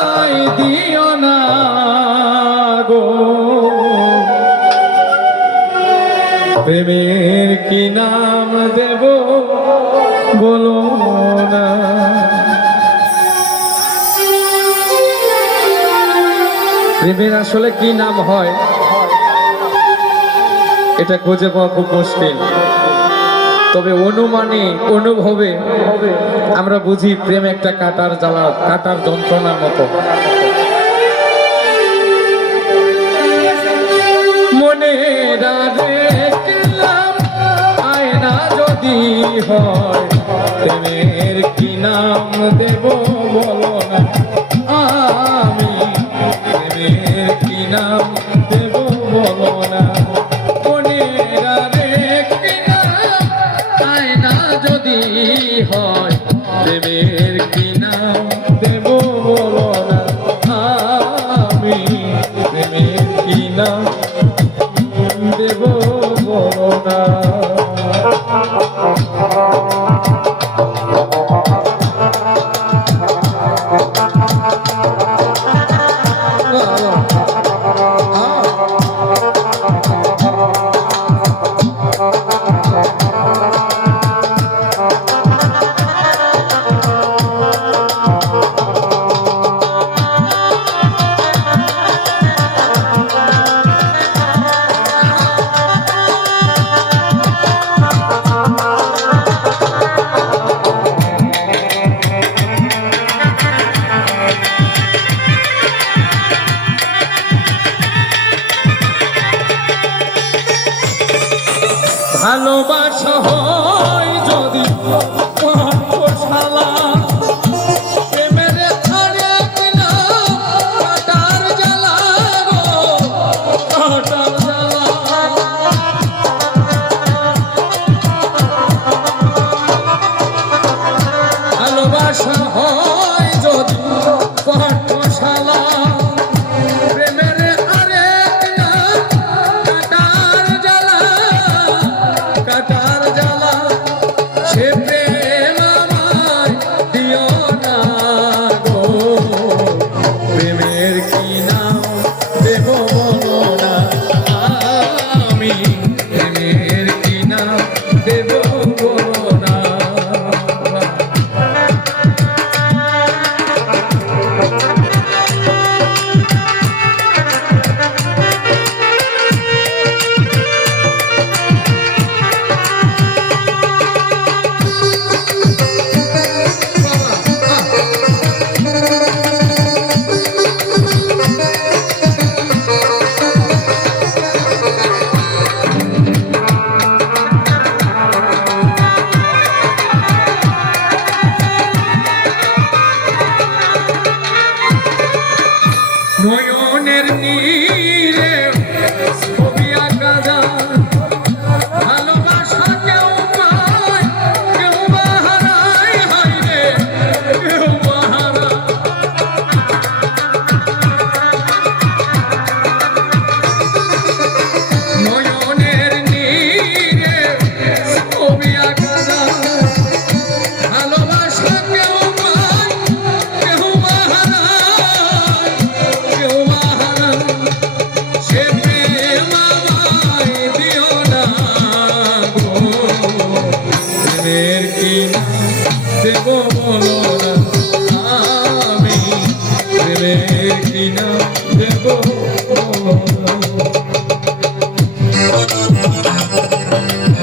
আমায় দিও না গো। প্রেমের কি নাম দেব বলো না। প্রেমের আসলে কি নাম হয়? এটা খুঁজে পাওয়া খুব মুশকিল। তবে অনুমানে, অনুভবে আমরা বুঝি প্রেম একটা কাটার জ্বালা, কাটার যন্ত্রণার মতো। মনে আয়না যদি হয়, প্রেমের কি নাম দেব বলো না? আমি প্রেমের কি নাম আয়না যদি হয়। প্রেমের কি নাম দেব বলো না আমি প্রেমের কি নাম ভালোবাসা হয় যদি। ভালোবাসা হয় যদি প্রেমের কি নাম দেব।